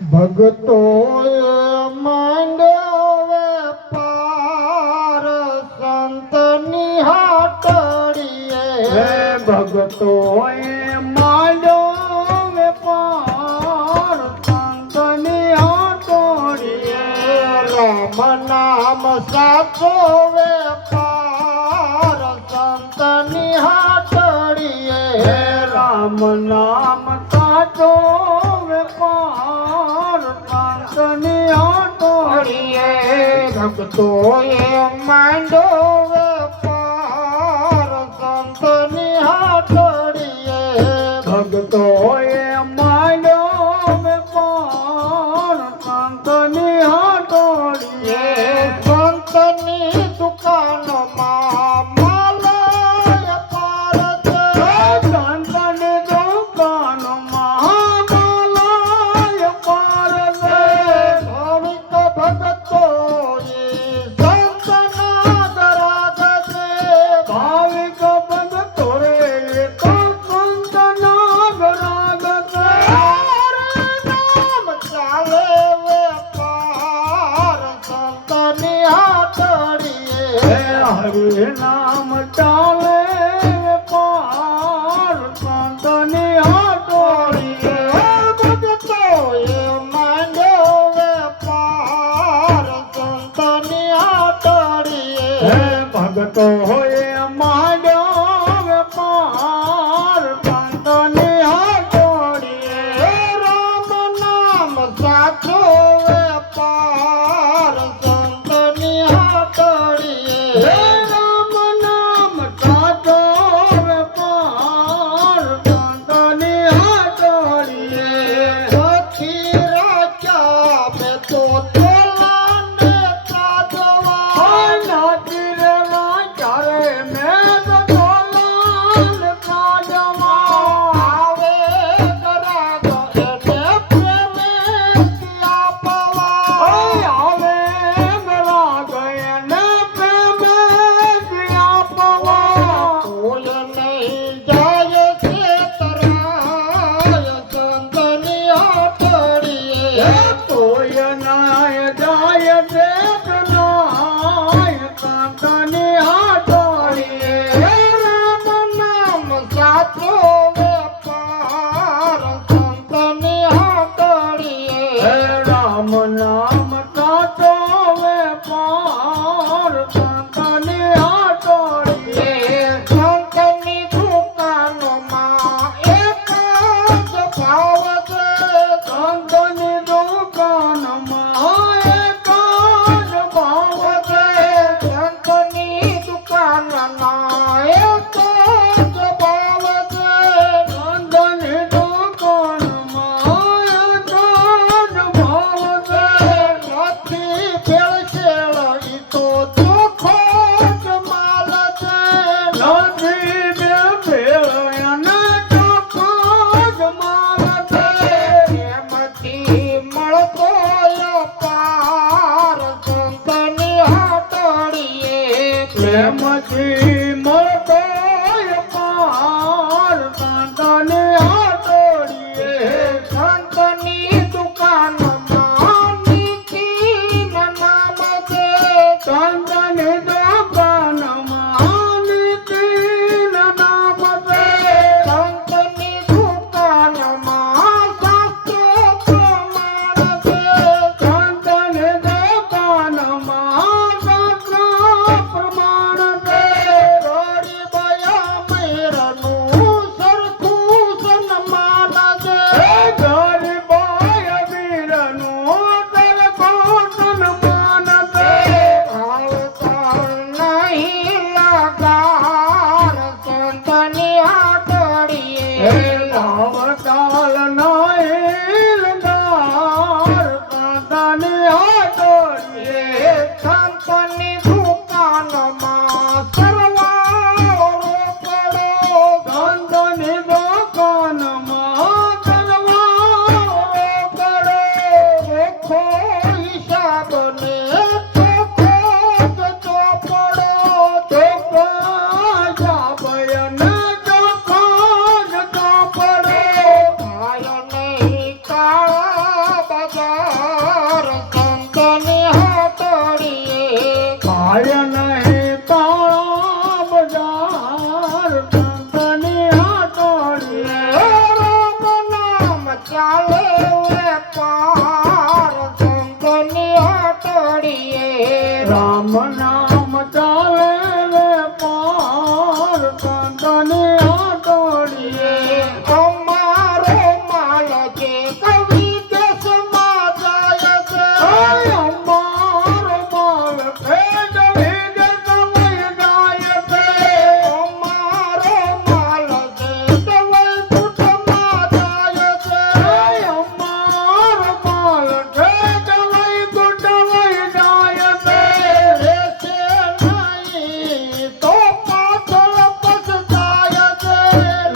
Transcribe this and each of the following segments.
ભગતો માંડવે પાર સંતની હાટડીએ ભગતો માંડવે પાર સંતની હાટડીએ રામ નામ સાચો વેપાર સંતની હાટડીએ રામ નામ સાચો વેપાર સંતની હાટડીએ ભક્તોએ માંડો વેપાર સંતની હાટડીએ ભગતોએ માંડ્યો વેપાર સંતની હાટડીએ સંતની દુકાનમાં માલય પાર છે સંતની દુકાનમાં માલય પાર છે ભાવિક ભક્તોએ સંતના ગરાગ છે ભાવિક ભક્તો રે તો સંતના ગરાગ છે નામ ચાલે વેપાર સંતની હાટડીએ હરે નામ ચાલે વેપાર સંતની હાટડીએ ભક્તોએ માંડ્યો વેપાર સંતની હાટડીએ ભગતો હોય માંડ્યો વેપાર સંતની હાટડીએ રામ નામ સાચો વેપાર સંતની હાટડીએ રામ નામ સાચો વેપાર સંતની હાટડીએ સખી રાજા મેં તો તોલાને કાઢવા નાચી રે ચારે મેં તો તોલાન કાઢવા આવે ગરાગ એને પ્રેમેથી આપવા આવે મેરા ગયને પ્રેમે આપવા કોઈ નહીં જાય છે તરાય સંતની હાટડીએ તોય નાય જાય દેખનાય સંતની હાટડીએ રામ નામ સાચો વેપાર સંતની હાટડીએ રામ નામ સાચો વેપાર સંતની હાટડીએ સંતની દુકાનમાં એક જ ભાવ છે સંતની દુકાનમાં એક જ ભાવ છે સંતની દુકાનના એક જ ભાવ છે સંતની દુકાનમાં એક જ ભાવ છે નથી ભેળસેળ ઈ તો ચોખ્ખો જ માલ છે નથી બે ભેળ અને ચોખ્ખો જ માલ છે એમાંથી મળતો અપાર સંતની હાટડીએ પ્રેમથી મળતો અપાર સંતની હાટડીએ સંતની દુકાનમાં નીતિના નામ છે સંતની દુકાનમાં નીતિના નામ છે સંતની દુકાનમાં શાસ્ત્રો પ્રમાણ છે સંતની દુકાનમાં શાસ્ત્ર પ્રમાણ છે થાય નહીં કાળા બજાર સંતની હાટોડીએ રામ નામ ચાલે વેપાર સંતની હાટોડીએ રામ નામ ચાલે વેપાર સંતની હાટોડીએ અમારો માલ જે કવિ દેશમાં જાય છે અમારો માલ ભેજ વિદેશમાં જાય છે અમારો માલ જે કવિ કુટુંબમાં જાય છે અમારો માલ ભેજ વૈકુંઠમાં જાય છે રહેશે નહીં તો પાછળ પછતાય છે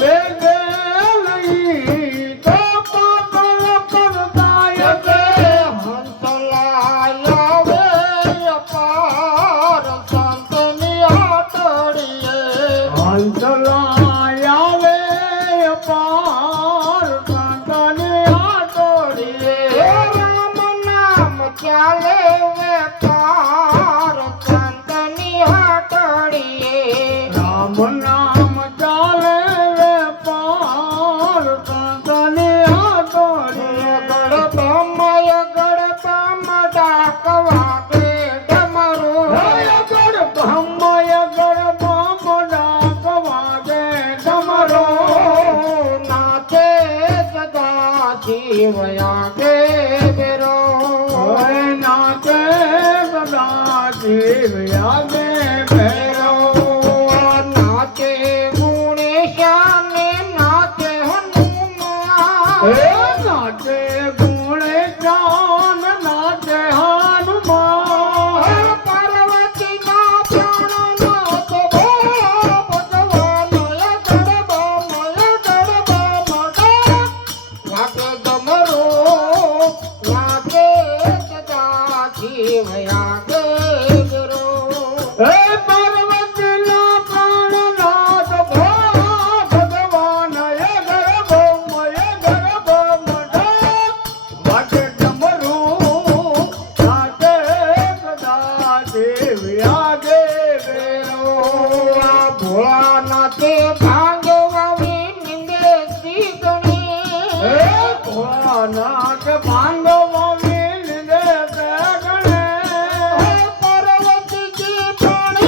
લે ગયેલી તો પાગલ કરતાય છે હંસલાય આવે અપાર સંતની હાટડીએ હંસલાય આવે અપાર સંતની હાટોડીએ રામ નામ ચાલે વેપાર સંતની હાટડીએ રામ નામ ચાલે વેપાર સંતની હાટોડીએ ગડપમય ગડપમ ડાકવા કે ડમરું ગણપમય ગણપમ ડાકવાગે ડમરો નાચે સદા જીવયા કે બેરો નાચે સદા જીવ યાગે ભેરો નાચે ગુણેશ્યામ ને નાચે હનુમાન નાચે ગુણે જાન નાચે હનુમાન પાર્વતીના પ્રાણનાથ ભગવાનય ગડબમય વાગે ડમરો નાચે સદા જીવયા કે બેરો હે પાર્વતીના પ્રાણનાથ ભગવાન હે ગર્ભમય વાગે ડમરું નાચે સદા દેવ યાગે વેરો ભોળાનાથે ભાંગવાવી નિંદે શ્રી ગણે ભોળાનાથ ભાંગવા મિલ દે ગણે પાર્વતીજી પણ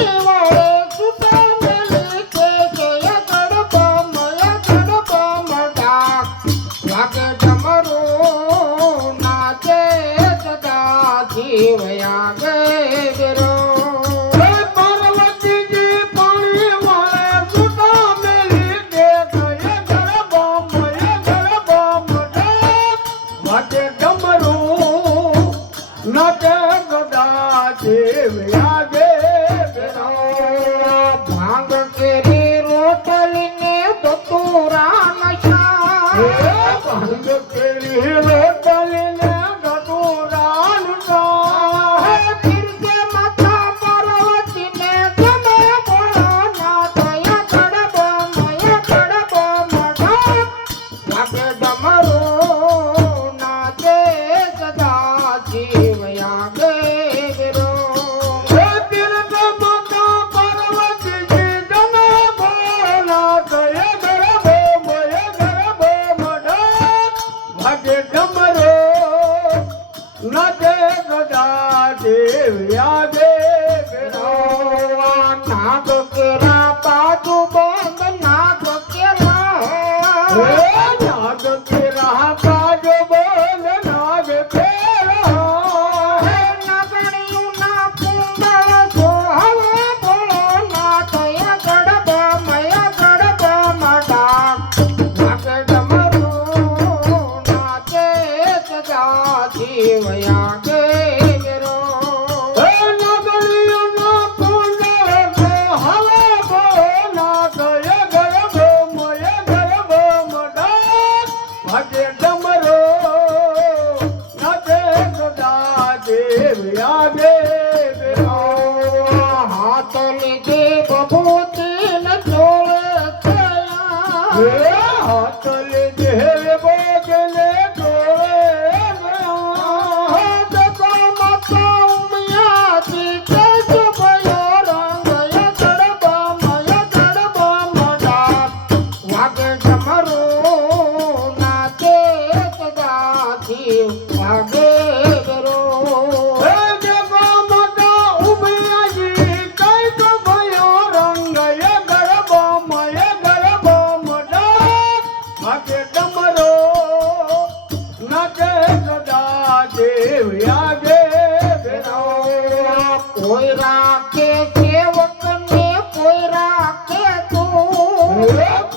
રાખે સેવકને કોઈ રાખે તું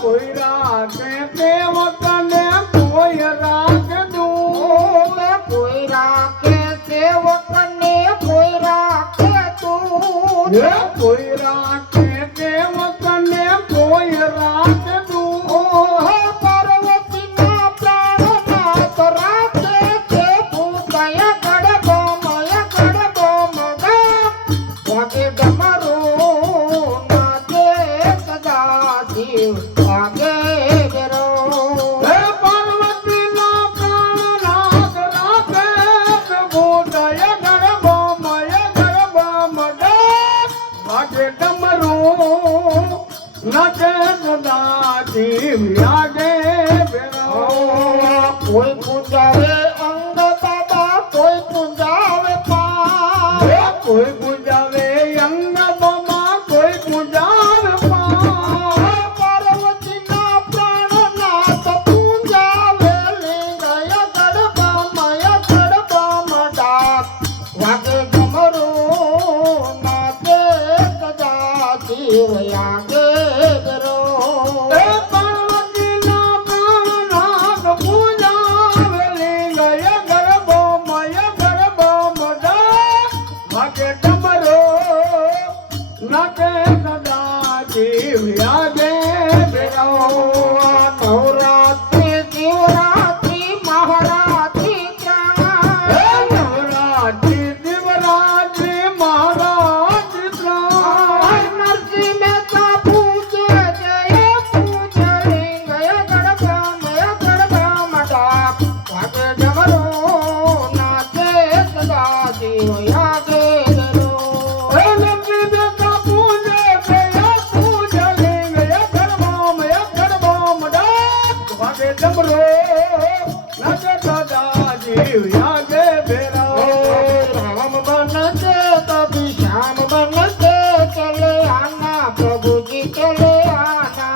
કોઈ રાખે સેવકને કોઈ રાખે તું કોઈ રાખે સેવકને કોઈ રાખે તું કોઈ રાખે સેવકને કોઈ રાખે તું ઓહો પાર્વતીના પ્રાણનાથ રાખે છે ભૂતય ગડબમય ગડબમગા વાગે ડમરું નાચે સદા શિવ વાગે ગરો હે પાર્વતીના પ્રાણનાથ રાખે ભૂતય ગર્ભમય ગર્ભમડે વાગે ડમરું નચે સદા શિવ વાગે બેરો કોઈ પૂજાવે અંગ બાબા કોઈ પૂજાવે પા કોઈ પૂજાવે અંગ બમા કોઈ પૂજાવે પા પાર્વતીના પ્રાણનાથ પૂજાવે લિંગય ગડબમય ગડબમડા વાગે ડમરું નાચે સદા શિવ વાગે ગરો હે પાર્વતીના પ્રાણનાથ પૂજાવે લિંગય ગર્ભમય ગર્ભમડા વાગે ડમરો નચે સદા શિવ વાગે બેરો નવરાત્રિ શિવરાત્રિ મહારાત્રિ ત્રણ નવરાત્રિ શિવરાત્રિ મહારાજ નરસિંહ મહેતા પૂજે જય પૂજે લિંગય ગડબમય ગડબમડા વાગે ડમરું નાચે સદા શિવ વાગે ગરો राम बनते कभी श्याम बनते चले आना प्रभु जी चले आना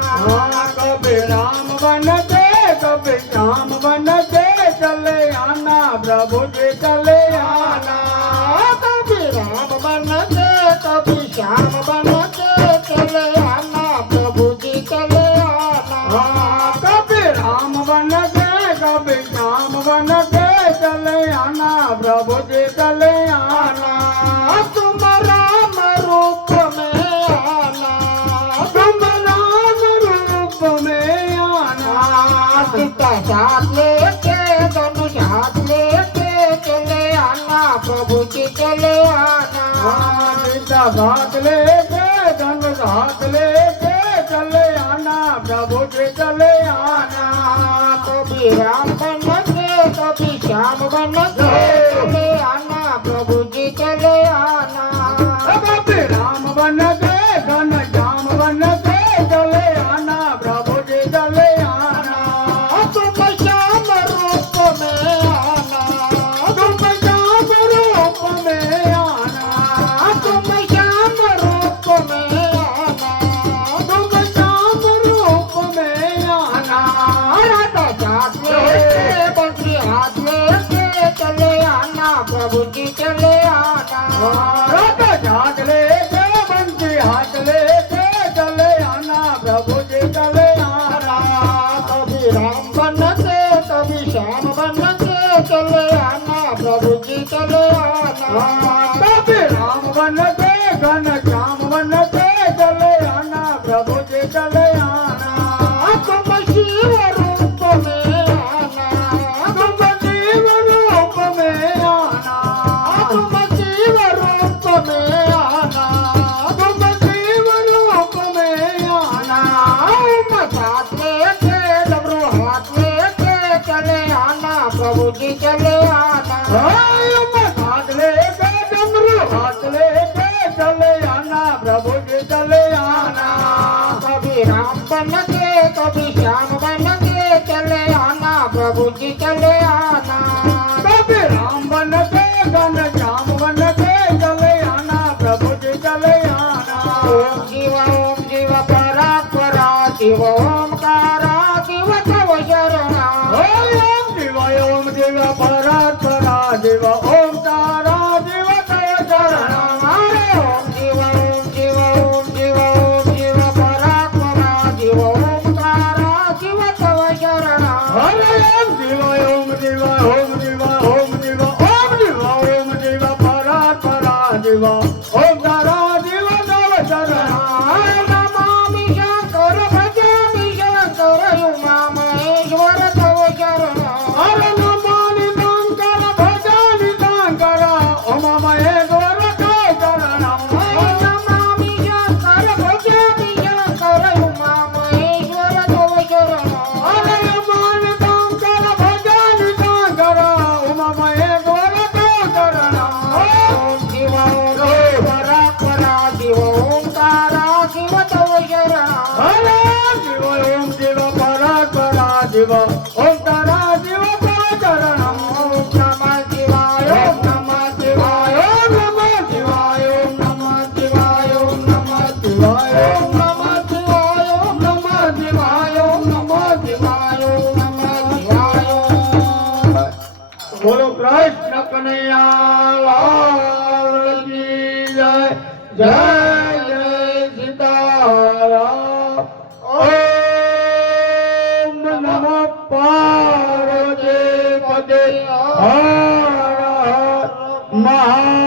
कभी राम बनते कभी श्याम बनते चले आना प्रभु जी चले आना कभी राम बनते कभी श्याम बनते चले आना प्रभु जी चले आना कभी राम बनते कभी श्याम बनते चले आना प्रभु जी चले आना तुम राम रूप में आना तुम राम रूप में आना सीता साथ लेके धनुष हाथ लेके चले आना प्रभु जी चले आना सीता हाथ लेके धनुष हाथ लेके चले आना प्रभु जी चले आना कभी राम बनते कभी श्याम बनते चले आना प्रभु जी चले आना कभी राम बनते धन श्याम बनते चले आना प्रभु जी चले आना तुम श्याम रूप में आना तुम श्याम रूप में आना तुम श्याम रूप में आना तुम श्याम रूप में आना राधा साथ लेके बंसी हाथ लेके चले आना प्रभु जी चले आना राधा हाथ लेके बंसी हाथ लेके चले आना प्रभु जी चले आना कभी राम बनते कभी श्याम बनते चले आना प्रभु जी चले आना कभी राम बनते घन श्याम बनते चले आना प्रभु जी चले आना तुम शिव रूप में आना तुम जीव रूप में आना तुम शिव रूप में आना तुम जीव रूप में आना साथ लेके डमरू हाथ लेके चले आना प्रभु जी चले आना हाथ लेके डमरू हाथ लेके चले आना प्रभु जी चले आना कभी राम बनके कभी श्याम बनके चले आना प्रभु जी चले आना कभी राम बनते घन श्याम बनते चले आना प्रभु जी चले आना ओम जीव परा परा शिव ओमकारा शिव तव शरणा ओम शिव परा शिव ओम तारा शिव तव शरणा ओम जीव શિવાય ઓમ તારા શિવ ચરણમ ઓમ નમઃ શિવાય ઓમ નમઃ શિવાય ઓમ નમઃ શિવાય ઓમ નમઃ શિવાય ઓમ નમઃ શિવાય ઓમ નમઃ શિવાય ઓમ નમઃ શિવાય ઓમ નમઃ શિવાય ઓમ નમઃ શિવાય બોલો કૃષ્ણ કનૈયા લાલ કી જય જય જય સીતારામ ઓમ નમઃ પાર્વતી પતે હર હર મહા